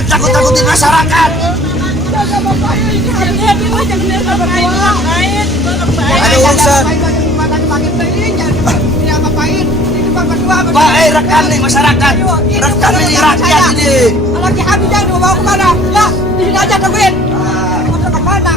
Jangan takut-takutin masyarakat. Ada urusan. Pak, rekam nih masyarakat. Rekam ini rakyat ini. Lagi habis jangan dibawa kemana? Ya, di sini aja tungguin. Mau kemana?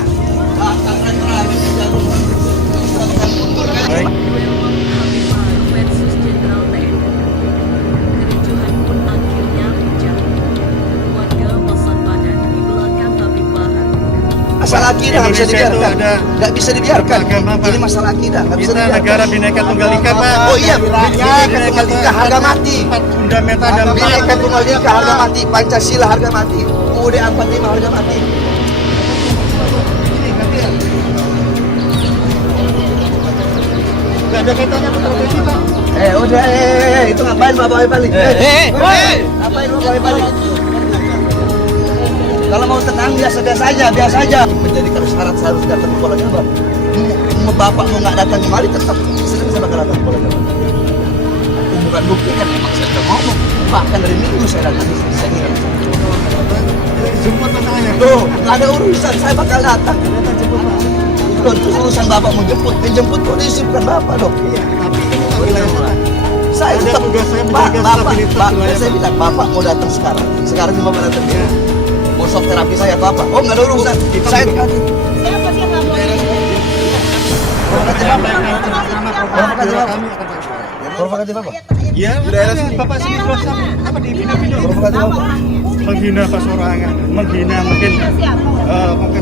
Masalah akidah nggak bisa dibiarkan. Nggak bisa dibiarkan. Ini masalah akidah nggak bisa dibiarkan. Negara Bhinneka Tunggal Ika, Pak. Oh iya, Bhinneka Tunggal Ika harga mati. Fundamental dan Bhinneka Tunggal Ika harga mati. Pancasila harga mati. UUD 45 harga mati. Nggak ada kaitannya dengan profesi, Pak. Udah, itu ngapain Bapak balik? Ngapain Bapak balik? Kalau mau tenang biasa-biasa aja. Menjadikan syarat harus datang ke Polda Jabar. Mau Bapak mau nggak datang kemari tetap saya bakal datang ke Polda Jabar. Bukan bukti kan memang saya sudah ngomong. Bahkan dari minggu saya datang di sini. Saya kira. Jemput masalahnya. Tuh, nggak ada urusan saya bakal datang. Loh, terus urusan Bapak mau jemput, menjemput polisi bukan Bapak dong. Iya, tapi ini tak wilayah Bapak. Saya Ada tetap tugas saya menjaga stabilitas wilayah. saya bilang Bapak mau datang sekarang. Sekarang ini Bapak datang. Ya. Mau sok terapi saya atau apa? Oh nggak ada urusan. Saya Siapa sih yang nggak boleh? provokatif apa? Ya, makanya Bapak sini sudah sama apa di video-video Provokatif apa? menghina persorangan, menghina mungkin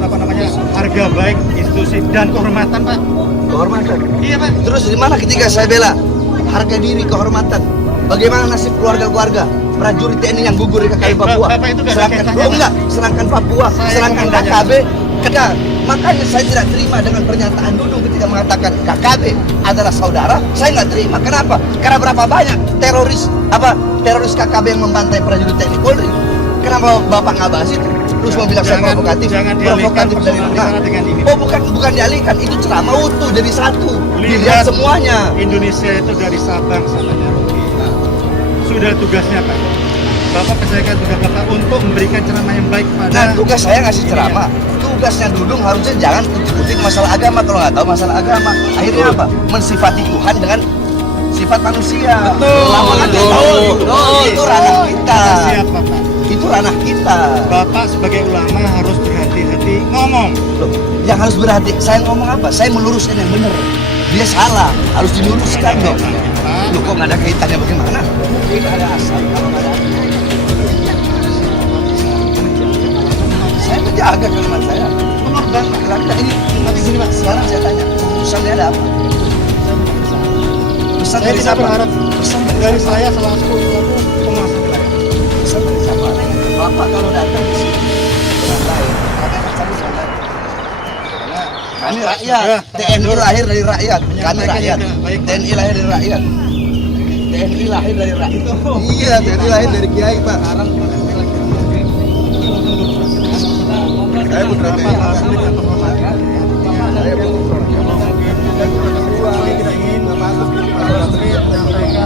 apa namanya harga baik institusi dan kehormatan, Pak. Kehormatan. Iya, Pak. Terus di mana ketika saya bela harga diri, kehormatan? Bagaimana nasib keluarga-keluarga prajurit TNI yang gugur di KKB Papua? Bapak itu nggak ada Serangkan, kaitannya, oh enggak, serangkan Papua, Saya serangkan mau tanya. KKB. Makanya saya tidak terima dengan pernyataan Dudung ketika mengatakan KKB adalah saudara. Saya nggak terima. Kenapa? Karena berapa banyak teroris KKB yang membantai prajurit TNI Polri? Kenapa Bapak nggak bahas itu? Terus mau bilang saya provokatif? Jangan dialihkan Provokatif dari persoalan mana? kita dengan ini. Oh bukan dialihkan, itu ceramah utuh jadi satu. Dilihat Lihat semuanya. Indonesia itu dari Sabang sampai Merauke. Sudah tugasnya, Pak. Bapak percayakan tugas Bapak untuk memberikan ceramah yang baik pada. Nah, tugas saya ngasih ceramah. Tugasnya Dudung harusnya jangan ikut-ikutin masalah agama kalau nggak tahu masalah agama. Akhirnya apa? Mensifati Tuhan dengan sifat manusia. Lama kan nggak tahu. Itu ranah kita. Siap, Bapak. Itu ranah kita. Bapak sebagai ulama harus berhati-hati ngomong. Loh, yang harus berhati. Saya ngomong apa? Saya meluruskan yang benar. Dia salah, harus diluruskan dong. Loh, kok nggak ada kaitannya bagaimana? Tidak ada asal kalau nggak ada. Saya menjaga kalimat saya. Mengorbankan ini. Tapi gini Pak, sekarang saya tanya, pesannya ada apa? Pesan Saya dari tidak siapa? berharap Pesan dari saya selaku penguasa wilayah. Pesan dari siapa? Bapak kalau datang di sini dengan lain, kami akan cari dengan lain. Kami rakyat, TNI lahir dari rakyat. Kami rakyat, TNI lahir dari rakyat. TNI lahir dari rakyat. Iya, TNI lahir dari Kiai Pak. Saya putra TNI.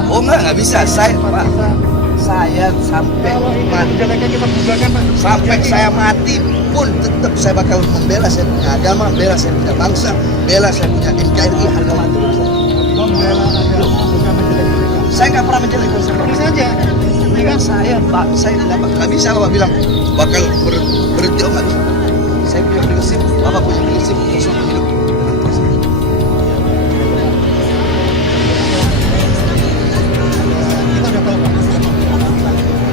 Oh nggak bisa. Saya Pak, saya sampai mati. Sampai saya mati pun tetap saya bakal membela saya punya agama, bela saya punya bangsa, bela saya punya NKRI harga mati. Saya nggak pernah menjelekkan siapa saja. Saya Pak, saya nggak bisa Bapak bilang bakal berhenti. Oh nggak bisa. Saya punya prinsip, Bapak punya prinsip untuk semua hidup.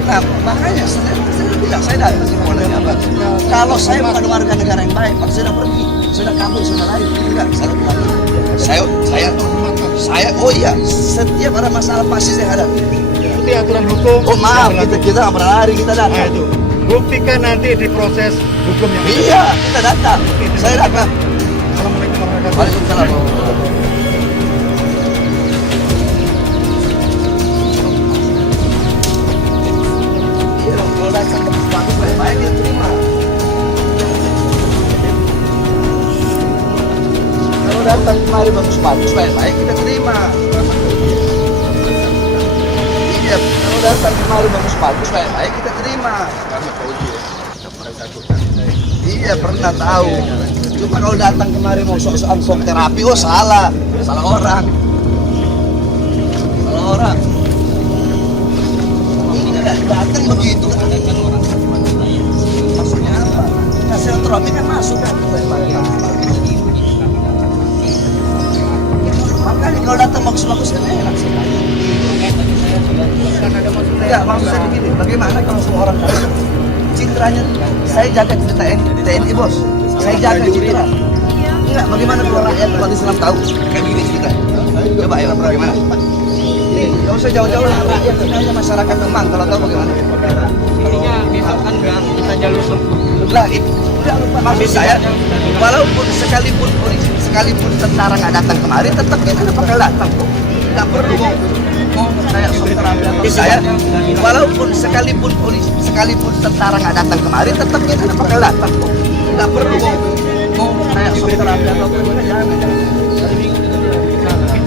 Nah, makanya saya bilang saya datang ke Polda Jabar. Kalau saya bukan warga negara yang baik, Pak, saya sudah pergi, sudah kabur, sudah lari. Tidak, saya kabur. Oh iya, setiap ada masalah pasti saya hadapi. Ikuti aturan hukum. Oh maaf, kita nggak pernah lari, kita Nah, datang. itu. Buktikan nanti di proses hukum yang ada. Iya, kita datang. Saya datang. Assalamualaikum warahmatullahi wabarakatuh. Waalaikumsalam. Iya, kalau datang ke bagus baik-baik dia terima. Kalau datang kemari bagus-bagus baik-baik kita terima. Iya, kalau datang kemari bagus-bagus baik-baik kita terima. Iya pernah tahu. Cuma kalau datang kemari mau sok terapi, oh salah orang. Salah orang. Tidak datang begitu. Maksudnya apa? Hasil terapi kan masuk kan. Makanya kalau datang bagus-bagus kan enak sih. Enggak, maksud saya begini, bagaimana kalau semua orang tahu citranya, saya jaga citra TNI bos, saya jaga citra. Enggak, bagaimana kalau rakyat umat Islam tahu kayak gini cerita? Coba ayo, bagaimana? Ini, nggak usah jauh-jauh lah, rakyat ini hanya masyarakat Kemang, kalau tahu bagaimana? Ininya misalkan nggak kita jalur Lah, itu enggak lupa maksud saya, walaupun sekalipun tentara nggak datang kemari, tetap kita bakal datang kok. Nggak perlu mau kayak saya, walaupun sekalipun tentara nggak datang kemari, tetap kita bakal datang kok. Nggak perlu mau kayak terapi atau jangan.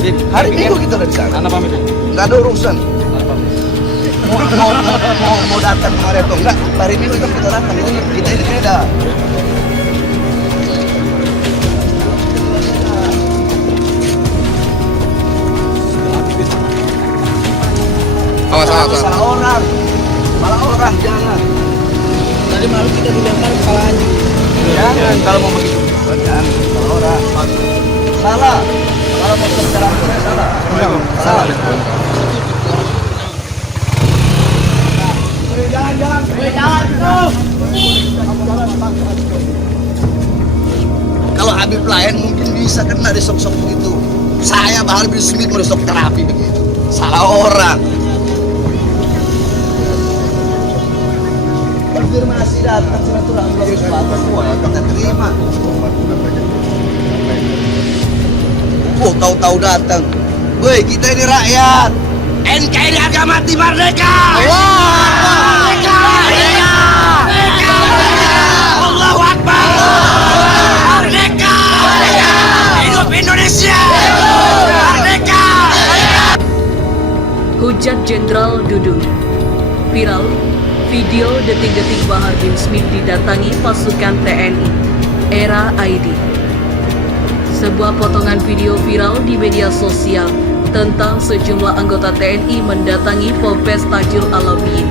Hari Minggu kita udah di sana. Nggak ada urusan. Mau datang kemari atau enggak, hari Minggu kita datang. Kita ini beda. Malah orang jangan. tadi malu kita dilempar kepala anjing. Jangan kalau mau begitu. Jangan malah orang. Salah. Kalau mau bicara salah. Salah. Jangan. Kalau Habib lain mungkin bisa kena di sok-sok begitu. Saya Bahar bin Smith mau sok terapi begitu. Salah orang. Konfirmasi datang silaturahmi dari semua kita terima. Oh tahu-tahu datang. Woi kita ini rakyat. NKRI harga mati merdeka. Merdeka. Allahu Akbar. Merdeka. Hidup Indonesia. Merdeka. Hujat Jenderal Dudung. Viral video detik-detik Bahar bin Smith didatangi pasukan TNI. Era ID. Sebuah potongan video viral di media sosial tentang sejumlah anggota TNI mendatangi Polres Tajul Alamin.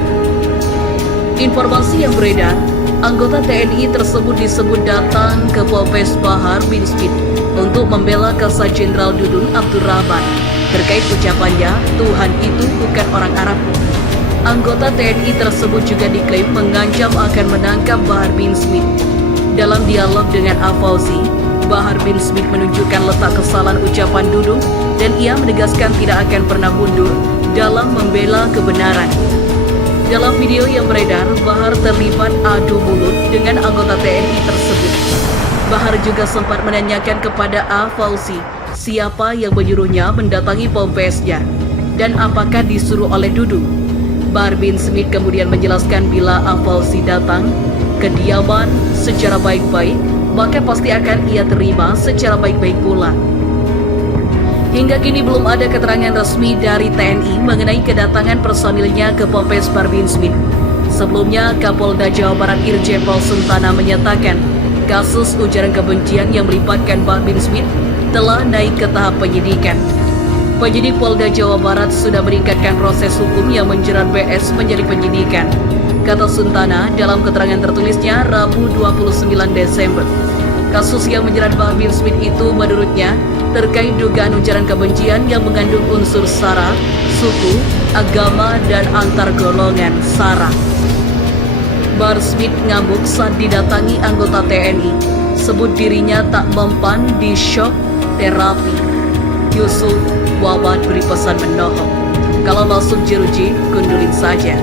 Informasi yang beredar, anggota TNI tersebut disebut datang ke Polres Bahar bin Smith untuk membela Kasat Jenderal Dudung Abdurrahman terkait ucapannya, Tuhan itu bukan orang Arab. Anggota TNI tersebut juga diklaim mengancam akan menangkap Bahar bin Smith. Dalam dialog dengan Afauzi, Bahar bin Smith menunjukkan letak kesalahan ucapan Dudung dan ia menegaskan tidak akan pernah mundur dalam membela kebenaran. Dalam video yang beredar, Bahar terlibat adu mulut dengan anggota TNI tersebut. Bahar juga sempat menanyakan kepada Afauzi siapa yang menyuruhnya mendatangi Polresnya dan apakah disuruh oleh Dudung. Bahar bin Smith kemudian menjelaskan bila Afauzi datang ke kediaman secara baik-baik, maka pasti akan ia terima secara baik-baik pula. Hingga kini belum ada keterangan resmi dari TNI mengenai kedatangan personilnya ke Polres Bahar bin Smith. Sebelumnya, Kapolda Jawa Barat Irjen Pol Suntana menyatakan kasus ujaran kebencian yang melibatkan Bahar bin Smith telah naik ke tahap penyidikan. Penyidik Polda Jawa Barat sudah meningkatkan proses hukum yang menjerat BS menjadi penyidikan, kata Suntana dalam keterangan tertulisnya Rabu 29 Desember. Kasus yang menjerat Bahar bin Smith itu menurutnya terkait dugaan ujaran kebencian yang mengandung unsur sara, suku, agama, dan antar golongan sara. Bahar Smith ngamuk saat didatangi anggota TNI, sebut dirinya tak mempan di shock terapi. Yusuf Wawan beri pesan menohok, kalau masuk jeruji, gundulin saja.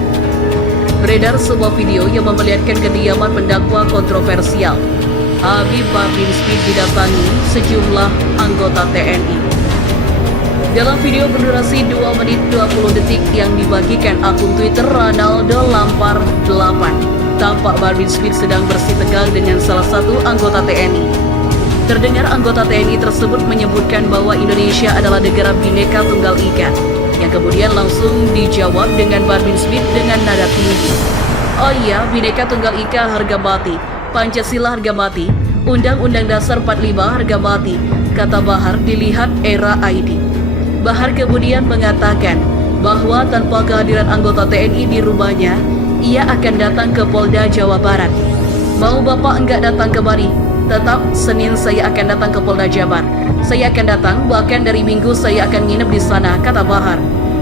Beredar sebuah video yang memperlihatkan kediaman pendakwa kontroversial Habib Bahar bin Smith didatangi sejumlah anggota TNI. Dalam video berdurasi 2 menit 20 detik yang dibagikan akun Twitter Ronaldo Lampard 8, tampak Bahar bin Smith sedang bersih tegang dengan salah satu anggota TNI. Terdengar anggota TNI tersebut menyebutkan bahwa Indonesia adalah negara Bhinneka Tunggal Ika, yang kemudian langsung dijawab dengan Bahar bin Smith dengan nada tinggi. Oh iya, Bhinneka Tunggal Ika harga mati, Pancasila harga mati, Undang-Undang Dasar 45 harga mati, kata Bahar dilihat era ID. Bahar kemudian mengatakan bahwa tanpa kehadiran anggota TNI di rumahnya, ia akan datang ke Polda Jawa Barat. Mau Bapak enggak datang kemari? Tetap Senin saya akan datang ke Polda Jabar. Saya akan datang, bahkan dari Minggu saya akan nginep di sana, kata Bahar.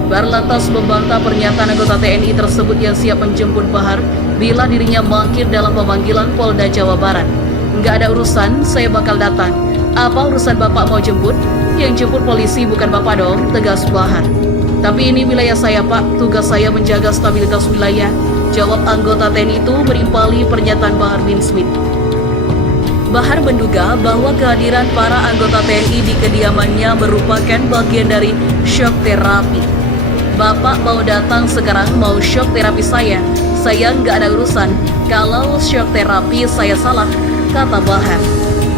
Bahar lantas membantah pernyataan anggota TNI tersebut yang siap menjemput Bahar bila dirinya mangkir dalam pemanggilan Polda Jawa Barat. Enggak ada urusan, saya bakal datang. Apa urusan Bapak mau jemput? Yang jemput polisi bukan Bapak dong, tegas Bahar. Tapi ini wilayah saya Pak, tugas saya menjaga stabilitas wilayah, jawab anggota TNI itu menimpali pernyataan Bahar bin Smith. Bahar menduga bahwa kehadiran para anggota TNI di kediamannya merupakan bagian dari shock terapi. Bapak mau datang sekarang mau shock terapi saya nggak ada urusan. Kalau shock terapi saya salah, kata Bahar.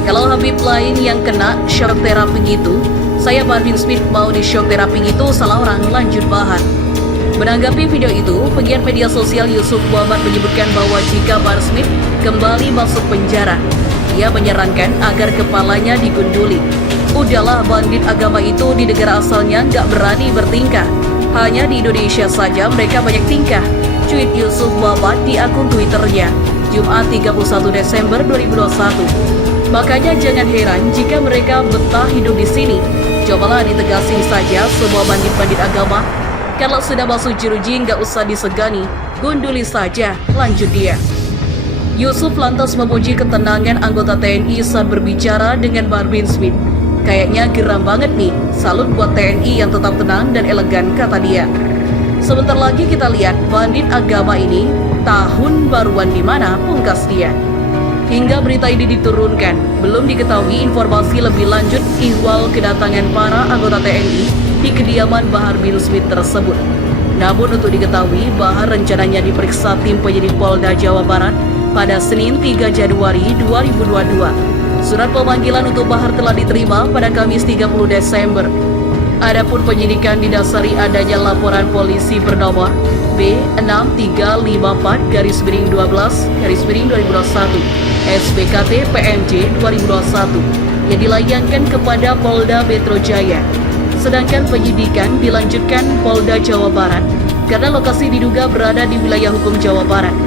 Kalau Habib lain yang kena shock terapi gitu, saya Bahar bin Smith mau di shock terapi gitu salah orang, lanjut Bahar. Menanggapi video itu, pegiat media sosial Yusuf Muhammad menyebutkan bahwa jika Bahar Smith kembali masuk penjara, ia menyarankan agar kepalanya digunduli. Udahlah, bandit agama itu di negara asalnya nggak berani bertingkah. Hanya di Indonesia saja mereka banyak tingkah. Tweet Yusuf Muhammad di akun Twitternya, Jumat 31 Desember 2021. Makanya jangan heran jika mereka betah hidup di sini. Cobalah ditegasin saja semua bandit-bandit agama. Kalau sudah masuk jeruji nggak usah disegani, gunduli saja, lanjut dia. Yusuf lantas memuji ketenangan anggota TNI saat berbicara dengan Bahar bin Smith. Kayaknya geram banget nih, salut buat TNI yang tetap tenang dan elegan, kata dia. Sebentar lagi kita lihat bandit agama ini tahun baruan di mana, pungkas dia. Hingga berita ini diturunkan, belum diketahui informasi lebih lanjut ihwal kedatangan para anggota TNI di kediaman Bahar bin Smith tersebut. Namun untuk diketahui, Bahar rencananya diperiksa tim penyidik Polda Jawa Barat pada Senin 3 Januari 2022. Surat pemanggilan untuk Bahar telah diterima pada Kamis 30 Desember. Adapun penyidikan didasari adanya laporan polisi bernomor B6354-12-2021 SBKT PMJ 2021 yang dilayangkan kepada Polda Metro Jaya. Sedangkan penyidikan dilanjutkan Polda Jawa Barat karena lokasi diduga berada di wilayah hukum Jawa Barat.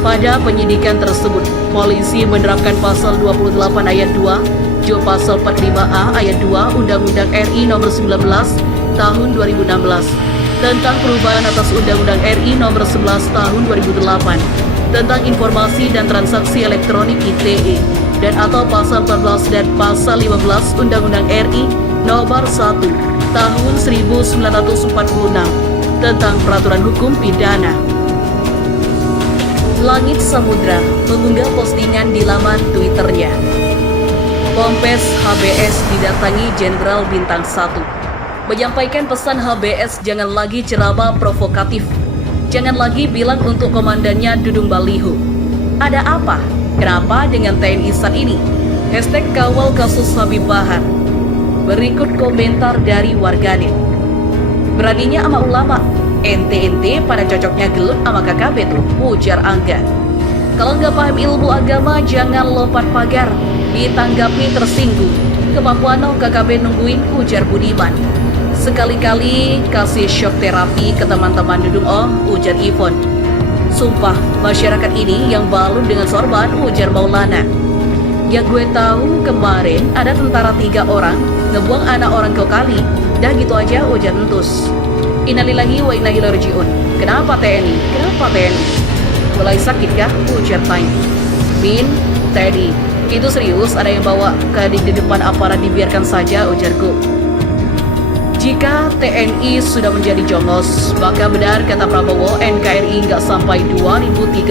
Pada penyidikan tersebut, polisi menerapkan pasal 28 ayat 2, Jo pasal 45A ayat 2 Undang-Undang RI nomor 19 tahun 2016 tentang perubahan atas Undang-Undang RI nomor 11 tahun 2008 tentang informasi dan transaksi elektronik ITE dan atau pasal 14 dan pasal 15 Undang-Undang RI nomor 1 tahun 1946 tentang peraturan hukum pidana. Langit Samudra mengunggah postingan di laman Twitternya. Pompes HBS didatangi Jenderal Bintang 1. Menyampaikan pesan HBS jangan lagi ceramah provokatif. Jangan lagi bilang untuk komandannya dudung baliho. Ada apa? Kenapa dengan TNI saat ini? Hashtag kawal kasus Habib Bahar. Berikut komentar dari warganet. Beraninya sama ulama, ente pada cocoknya gelut sama KKB tuh, ujar Angga. Kalau nggak paham ilmu agama jangan lompat pagar, ditanggapi tersinggung. Kemampuan KKB nungguin, ujar Budiman. Sekali-kali kasih shock terapi ke teman-teman dudung ujar Ivon. Sumpah, masyarakat ini yang balut dengan sorban, ujar Maulana. Yang gue tahu kemarin ada tentara 3 orang ngebuang anak orang ke kali, dah gitu aja, ujar Entus. Innalillahi wa inna ilaihi raji'un. Kenapa TNI? Kenapa TNI? Mulai sakit kah? Ujar Tain. Min, TNI. Itu serius ada yang bawa ke di depan aparat dibiarkan saja, ujarku. Jika TNI sudah menjadi jongos, maka benar kata Prabowo NKRI nggak sampai 2030,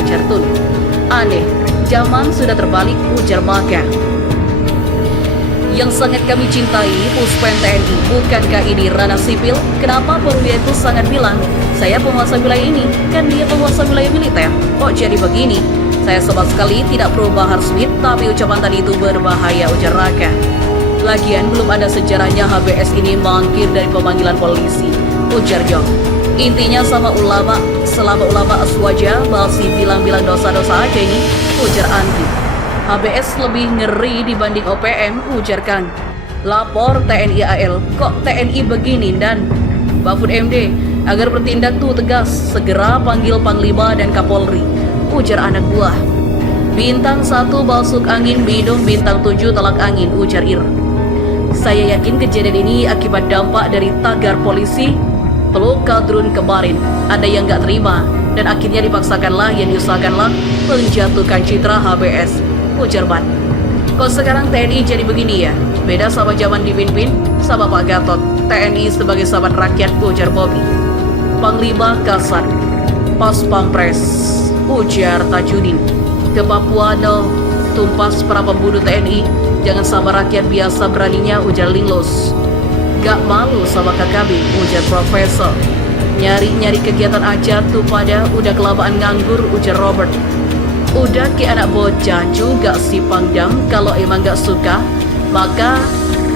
ujar Tun. Aneh, zaman sudah terbalik, ujar Maka. Yang sangat kami cintai, Puspen TNI, bukankah ini ranah sipil? Kenapa Perwira itu sangat bilang, saya penguasa wilayah ini, kan dia penguasa wilayah militer? Kok jadi begini? Saya sama sekali tidak pro Bahar Smith, tapi ucapan tadi itu berbahaya, ujar Raka. Lagian belum ada sejarahnya HBS ini mangkir dari pemanggilan polisi, ujar Jong. Intinya sama ulama, selama ulama aswaja masih bilang-bilang dosa-dosa aja ini, ujar Andi. HBS lebih ngeri dibanding OPM, ujarkan. Lapor TNI AL, kok TNI begini dan Mahfud MD, agar bertindak tuh tegas, segera panggil Panglima dan Kapolri, ujar anak buah. Bintang 1 masuk angin bidung, bintang 7 telak angin, ujar Ir. Saya yakin kejadian ini akibat dampak dari tagar polisi peluk kadrun kemarin. Ada yang gak terima dan akhirnya dipaksakanlah yang diusahakanlah menjatuhkan citra HBS, ujar Ban. Kok sekarang TNI jadi begini ya? Beda sama zaman dipimpin sama Pak Gatot. TNI sebagai sahabat rakyat, ujar Bobi. Panglima Kasat, Pas Pampres, ujar Tajudin. Ke Papua no, tumpas para pembunuh TNI. Jangan sama rakyat biasa beraninya, ujar Linlos. Gak malu sama KKB, ujar Profesor. Nyari-nyari kegiatan aja tuh pada udah kelamaan nganggur, ujar Robert. Udah ke anak bocah juga si Pangdam, kalau emang gak suka maka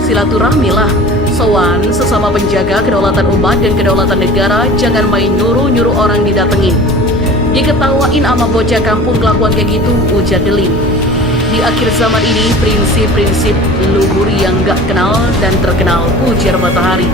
silaturahmilah. Sowan sesama penjaga kedaulatan umat dan kedaulatan negara, jangan main nyuruh-nyuruh orang didatengin. Diketawain ama bocah kampung kelakuan kayak gitu, ujar Delim. Di akhir zaman ini prinsip-prinsip luhur yang gak kenal dan terkenal, ujar Matahari.